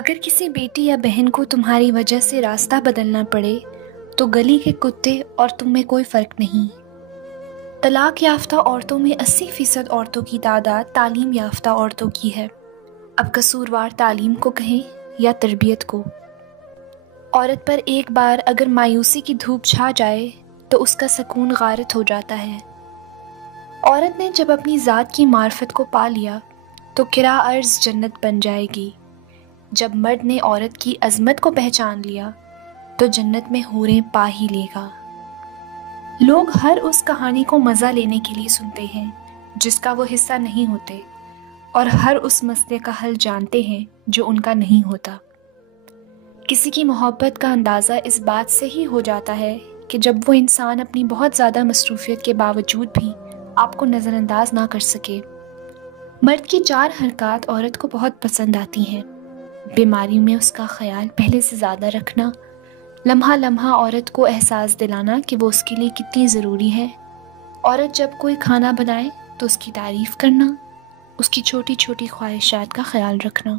اگر کسی بیٹی یا بہن کو تمہاری وجہ سے راستہ بدلنا پڑے تو گلی کے کتے اور تم میں کوئی فرق نہیں۔ طلاق یافتہ عورتوں میں 80% عورتوں کی تعداد تعلیم یافتہ عورتوں کی ہے۔ اب قصوروار تعلیم کو کہیں یا تربیت کو، عورت پر ایک بار اگر مایوسی کی دھوپ چھا جائے تو اس کا سکون غارت ہو جاتا ہے۔ عورت نے جب اپنی ذات کی معرفت کو پا لیا تو کرا ارض جنت بن جائے گی۔ جب مرد نے عورت کی عظمت کو پہچان لیا تو جنت میں حوریں پا ہی لے گا۔ لوگ ہر اس کہانی کو مزہ لینے کے لیے سنتے ہیں جس کا وہ حصہ نہیں ہوتے، اور ہر اس مسئلے کا حل جانتے ہیں جو ان کا نہیں ہوتا۔ کسی کی محبت کا اندازہ اس بات سے ہی ہو جاتا ہے کہ جب وہ انسان اپنی بہت زیادہ مصروفیت کے باوجود بھی آپ کو نظر انداز نہ کر سکے۔ مرد کی 4 حرکات عورت کو بہت پسند آتی ہیں۔ بیماری میں اس کا خیال پہلے سے زیادہ رکھنا، لمحہ لمحہ عورت کو احساس دلانا کہ وہ اس کے لیے کتنی ضروری ہے۔ عورت جب کوئی کھانا بنائے تو اس کی تعریف کرنا، اس کی چھوٹی چھوٹی خواہشات کا خیال رکھنا۔